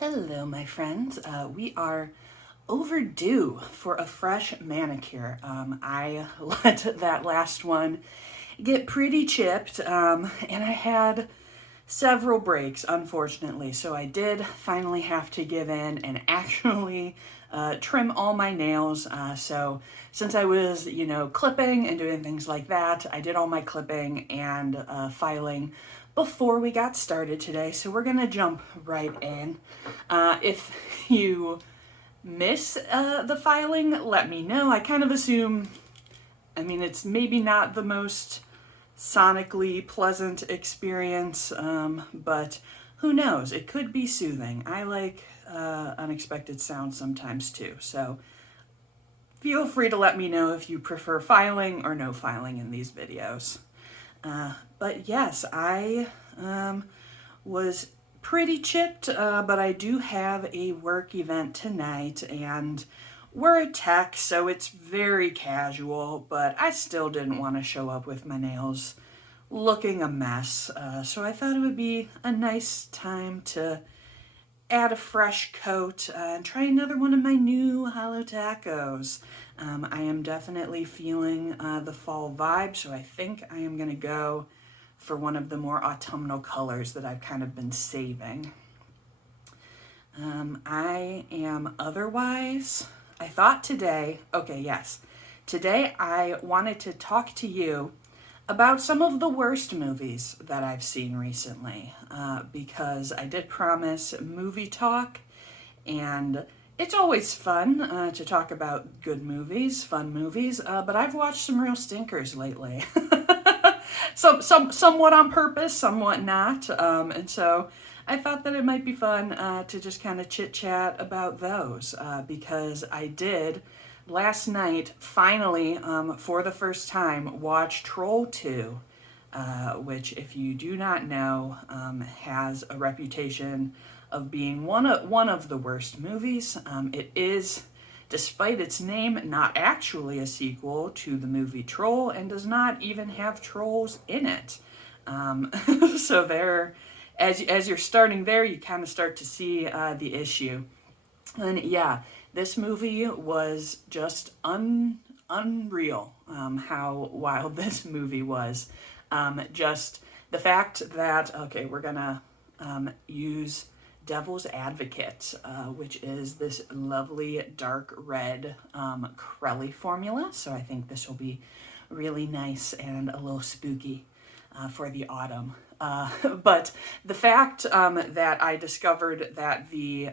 Hello, my friends. We are overdue for a fresh manicure. I let that last one get pretty chipped, and I had several breaks, unfortunately. So I did finally have to give in and actually trim all my nails. So since I was, clipping and doing things like that, I did all my clipping and filing before we got started today. So we're gonna jump right in. If you miss the filing, let me know. I kind of assume, it's maybe not the most sonically pleasant experience, but who knows? It could be soothing. I like unexpected sounds sometimes too, so feel free to let me know if you prefer filing or no filing in these videos. But yes, I was pretty chipped, but I do have a work event tonight, and we're a tech, so it's very casual, but I still didn't want to show up with my nails looking a mess. So I thought it would be a nice time to add a fresh coat and try another one of my new hollow tacos. I am definitely feeling the fall vibe, so I think I am going to go for one of the more autumnal colors that I've kind of been saving. I am otherwise, I thought today, today I wanted to talk to you about some of the worst movies that I've seen recently, because I did promise movie talk, and it's always fun to talk about good movies, fun movies, but I've watched some real stinkers lately. Somewhat on purpose, somewhat not, and so I thought that it might be fun to just kind of chit chat about those, because I did last night finally, for the first time, watch Troll 2, which, if you do not know, has a reputation of being one of the worst movies. It is, despite its name, not actually a sequel to the movie Troll, and does not even have trolls in it. So there, as you're starting there, you kind of start to see the issue. And yeah, this movie was just unreal, how wild this movie was. Just the fact that, okay, we're gonna use Devil's Advocate, which is this lovely dark red Crelly formula. So I think this will be really nice and a little spooky for the autumn. But the fact that I discovered that the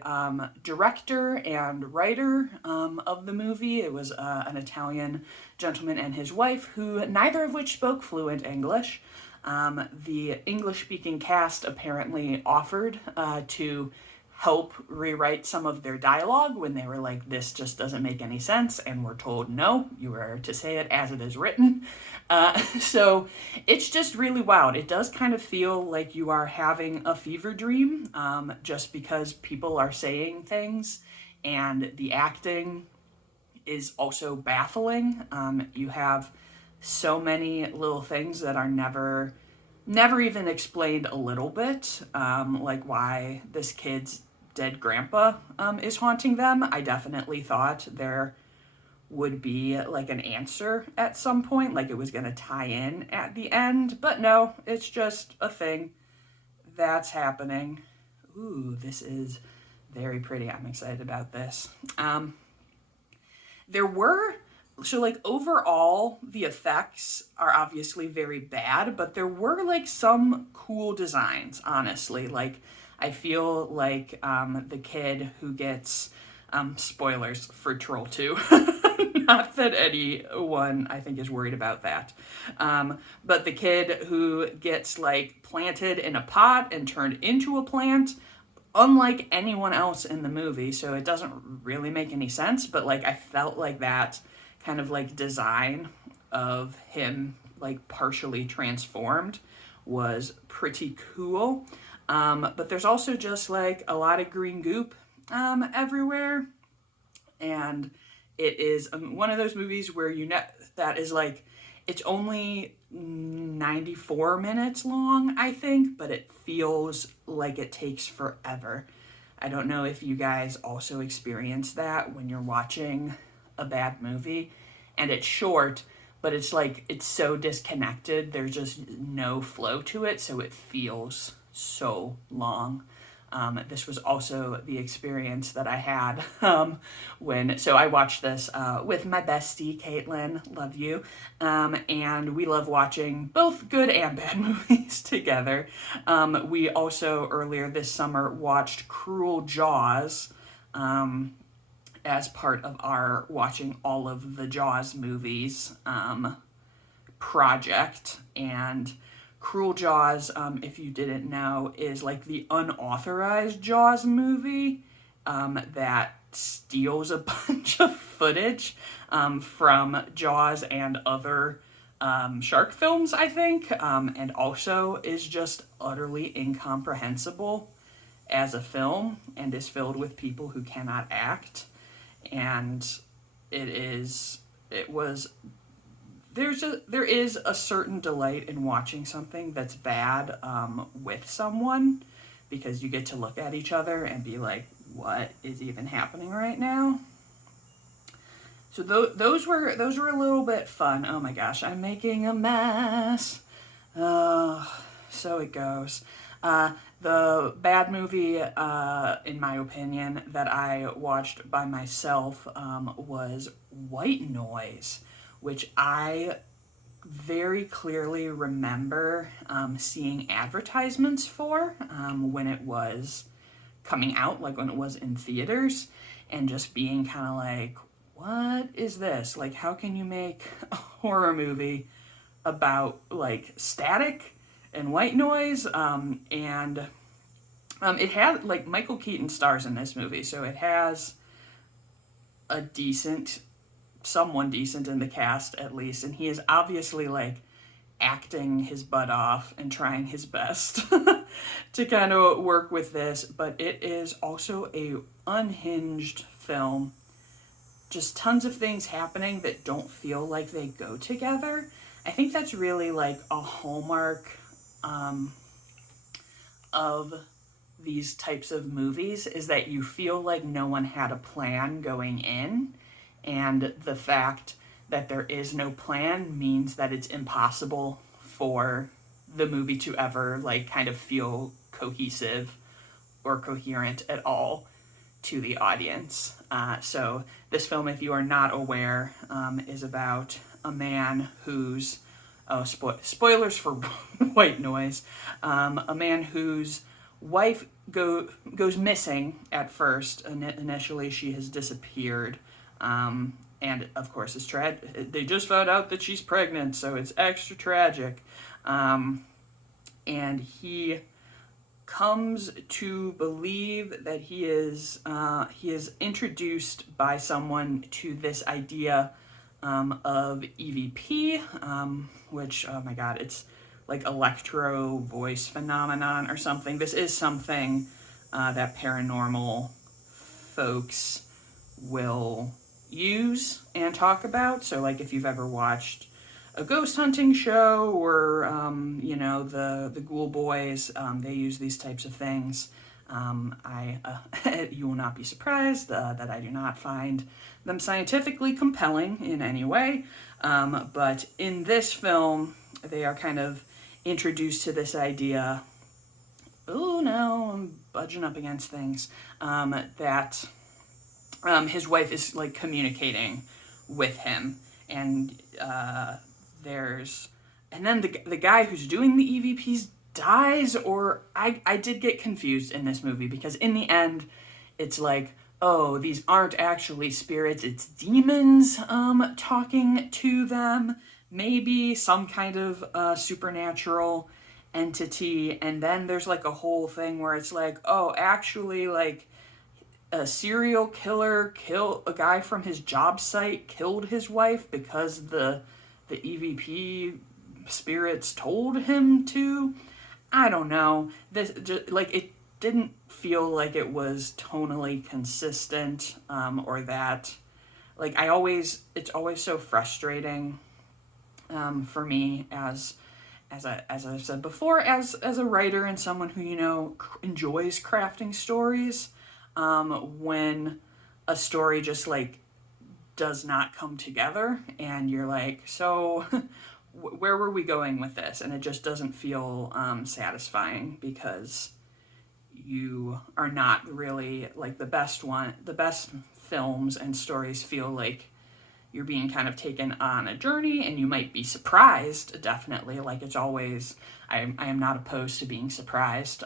director and writer of the movie, it was an Italian gentleman and his wife, who neither of which spoke fluent English. The English-speaking cast apparently offered to help rewrite some of their dialogue when they were like, this just doesn't make any sense, and we're told, no, you are to say it as it is written. So it's just really wild. It does kind of feel like you are having a fever dream, just because people are saying things, and the acting is also baffling. You have so many little things that are never even explained a little bit, like why this kid's dead grandpa is haunting them. I definitely thought there would be like an answer at some point, like it was going to tie in at the end, but no, it's just a thing that's happening. Ooh, this is very pretty. I'm excited about this. There were, so like overall, the effects are obviously very bad, but there were like some cool designs, honestly. Like, I feel like the kid who gets, spoilers for Troll 2, not that anyone, I think, is worried about that, but the kid who gets like planted in a pot and turned into a plant, unlike anyone else in the movie, so it doesn't really make any sense, but like I felt like that kind of like design of him like partially transformed was pretty cool. But there's also just like a lot of green goop everywhere, and it is one of those movies where you know that is like, it's only 94 minutes long, I think, but it feels like it takes forever. I don't know if you guys also experience that when you're watching a bad movie and it's short, but it's like it's so disconnected. There's just no flow to it, so it feels so long. This was also the experience that I had so I watched this with my bestie, Caitlin, love you, and we love watching both good and bad movies together. We also, earlier this summer, watched Cruel Jaws as part of our watching all of the Jaws movies project. And Cruel Jaws, if you didn't know, is like the unauthorized Jaws movie that steals a bunch of footage from Jaws and other shark films, I think, and also is just utterly incomprehensible as a film and is filled with people who cannot act. And it was there is a certain delight in watching something that's bad with someone, because you get to look at each other and be like, what is even happening right now? So those were a little bit fun. Oh my gosh, I'm making a mess. So it goes. The bad movie, in my opinion, that I watched by myself was White Noise, which I very clearly remember seeing advertisements for when it was coming out, like when it was in theaters, and just being kind of like, what is this? Like, how can you make a horror movie about like static and white noise? And it had, like, Michael Keaton stars in this movie, so it has a someone decent in the cast at least, and he is obviously like acting his butt off and trying his best to kind of work with this, but it is also a unhinged film. Just tons of things happening that don't feel like they go together. I think that's really like a hallmark of these types of movies, is that you feel like no one had a plan going in, and the fact that there is no plan means that it's impossible for the movie to ever like kind of feel cohesive or coherent at all to the audience. So this film, if you are not aware, is about a man who's spoilers for White Noise, a man whose wife goes missing at first. Initially, she has disappeared. And of course, it's they just found out that she's pregnant, so it's extra tragic. And he comes to believe that he is introduced by someone to this idea of EVP, which, oh my god, it's like electro voice phenomenon or something. This is something that paranormal folks will use and talk about. So like if you've ever watched a ghost hunting show or the Ghoul Boys, they use these types of things. You will not be surprised that I do not find them scientifically compelling in any way, but in this film they are kind of introduced to this idea. Oh no, I'm budging up against things. That his wife is like communicating with him, and then the guy who's doing the EVPs dies, or I did get confused in this movie, because in the end it's like, oh, these aren't actually spirits, it's demons talking to them, maybe some kind of supernatural entity. And then there's like a whole thing where it's like, oh, actually, like, a serial killer killed a guy from his job site, killed his wife because the EVP spirits told him to. I don't know. This just, like, it didn't feel like it was tonally consistent, or that, like, it's always so frustrating for me as I've said before, as a writer and someone who enjoys crafting stories. when a story just like does not come together and you're like, so where were we going with this? And it just doesn't feel satisfying because you are not really like the best films and stories feel like you're being kind of taken on a journey and you might be surprised, definitely. Like it's always, I am not opposed to being surprised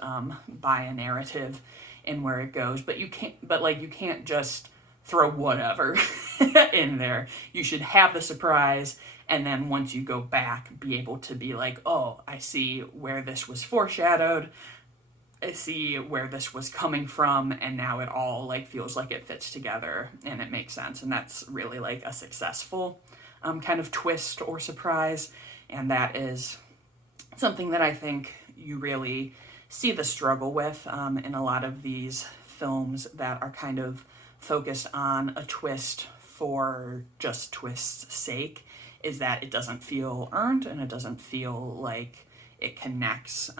by a narrative and where it goes, but you can't just throw whatever in there. You should have the surprise, and then once you go back, be able to be like, oh, I see where this was foreshadowed. I see where this was coming from, and now it all like feels like it fits together and it makes sense. And that's really like a successful kind of twist or surprise. And that is something that I think you really see the struggle with in a lot of these films that are kind of focused on a twist for just twist's sake, is that it doesn't feel earned and it doesn't feel like it connects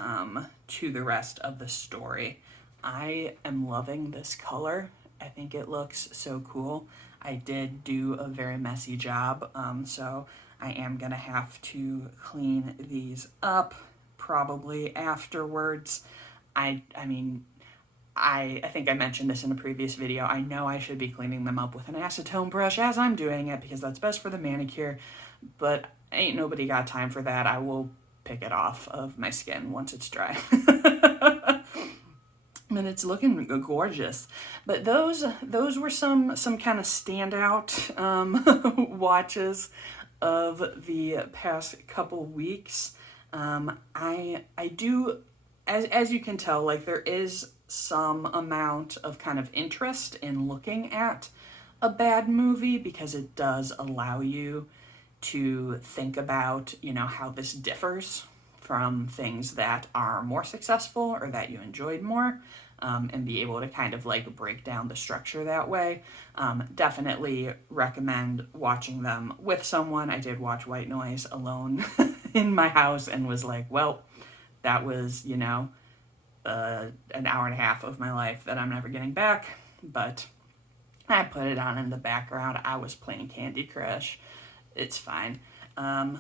to the rest of the story. I am loving this color. I think it looks so cool. I did do a very messy job, so I am gonna have to clean these up probably afterwards. I mean, I think I mentioned this in a previous video. I know I should be cleaning them up with an acetone brush as I'm doing it because that's best for the manicure, but ain't nobody got time for that. I will pick it off of my skin once it's dry. And it's looking gorgeous. But those were some kind of standout watches of the past couple weeks. I do, as you can tell, like there is some amount of kind of interest in looking at a bad movie because it does allow you to think about, you know, how this differs from things that are more successful or that you enjoyed more, and be able to kind of like break down the structure that way. Definitely recommend watching them with someone. I did watch White Noise alone in my house and was like, well, that was, you know, an hour and a half of my life that I'm never getting back. But I put it on in the background. I was playing Candy Crush. It's fine. I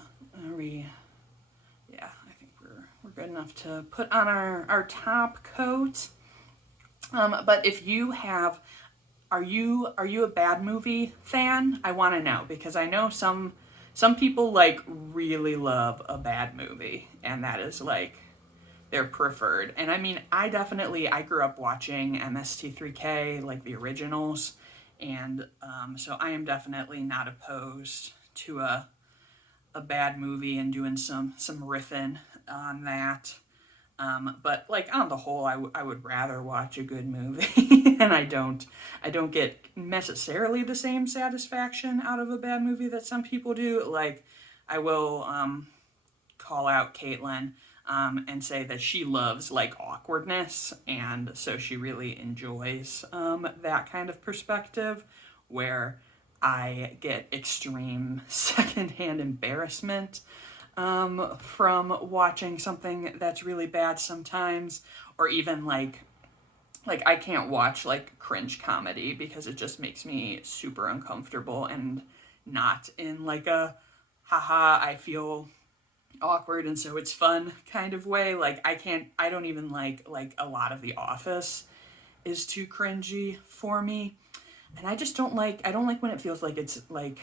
think we're good enough to put on our top coat. But if you have, are you a bad movie fan? I want to know, because I know some people like really love a bad movie and that is like their preferred. And I mean, I grew up watching MST3K, like the originals, and so I am definitely not opposed to a bad movie and doing some riffing on that. But like on the whole, I would rather watch a good movie, and I don't get necessarily the same satisfaction out of a bad movie that some people do. Like I will call out Caitlin and say that she loves like awkwardness, and so she really enjoys that kind of perspective where I get extreme secondhand embarrassment from watching something that's really bad sometimes, or even like I can't watch like cringe comedy because it just makes me super uncomfortable, and not in like a haha I feel awkward and so it's fun kind of way. Like I don't even like a lot of The Office is too cringy for me. And I don't like when it feels like it's like,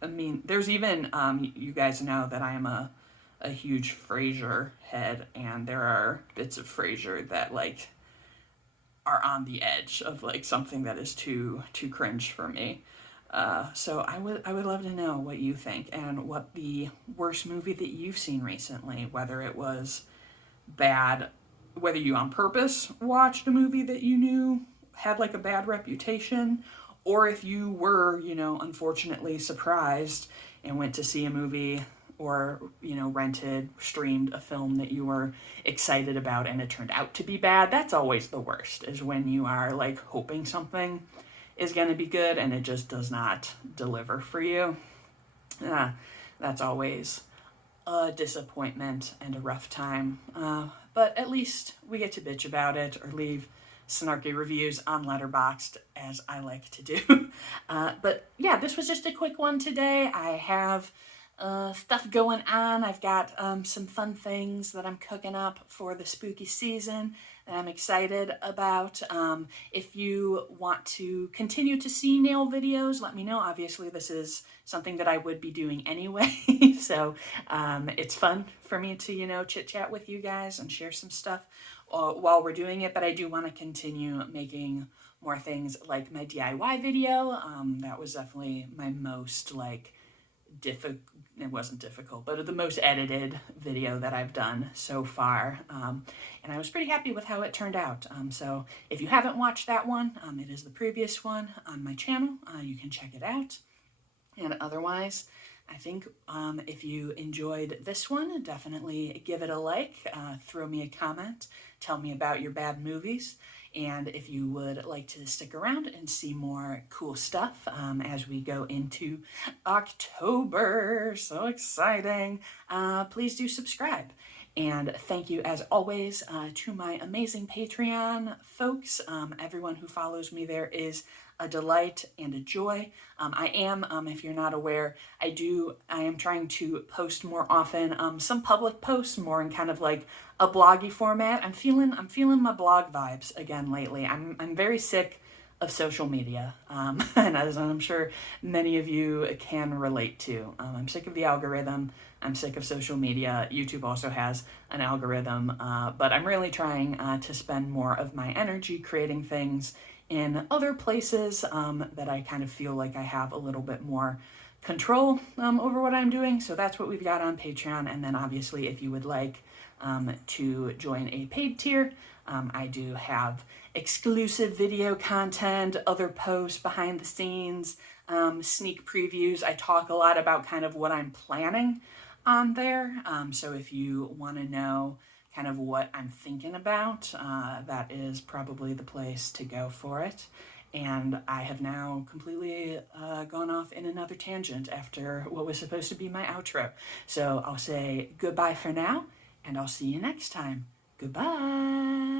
I mean, there's even, you guys know that I am a huge Frasier head, and there are bits of Frasier that like are on the edge of like something that is too cringe for me. So I would love to know what you think and what the worst movie that you've seen recently, whether it was bad, whether you on purpose watched a movie that you knew had like a bad reputation, or if you were, you know, unfortunately surprised and went to see a movie or, you know, rented, streamed a film that you were excited about and it turned out to be bad. That's always the worst, is when you are like hoping something is going to be good and it just does not deliver for you. That's always a disappointment and a rough time. But at least we get to bitch about it or leave snarky reviews on Letterboxd, as I like to do. But yeah, this was just a quick one today. I have stuff going on. I've got some fun things that I'm cooking up for the spooky season that I'm excited about. If you want to continue to see nail videos, let me know. Obviously, this is something that I would be doing anyway. So it's fun for me to, chit chat with you guys and share some stuff while we're doing it. But I do want to continue making more things like my DIY video. That was definitely my most it wasn't difficult, but the most edited video that I've done so far. And I was pretty happy with how it turned out. So if you haven't watched that one, it is the previous one on my channel. You can check it out. And otherwise, I think if you enjoyed this one, definitely give it a like, throw me a comment, tell me about your bad movies. And if you would like to stick around and see more cool stuff as we go into October, so exciting, please do subscribe. And thank you, as always, to my amazing Patreon folks. Everyone who follows me there is a delight and a joy. I am, if you're not aware, I am trying to post more often, some public posts, more in kind of like a bloggy format. I'm feeling my blog vibes again lately. I'm very sick of social media, and as I'm sure many of you can relate to. I'm sick of the algorithm. I'm sick of social media. YouTube also has an algorithm, but I'm really trying to spend more of my energy creating things in other places that I kind of feel like I have a little bit more control over what I'm doing. So that's what we've got on Patreon. And then obviously, if you would like to join a paid tier, I do have exclusive video content, other posts, behind the scenes, sneak previews. I talk a lot about kind of what I'm planning on there. So if you want to know kind of what I'm thinking about, that is probably the place to go for it. And I have now completely gone off in another tangent after what was supposed to be my outro. So I'll say goodbye for now, and I'll see you next time. Goodbye.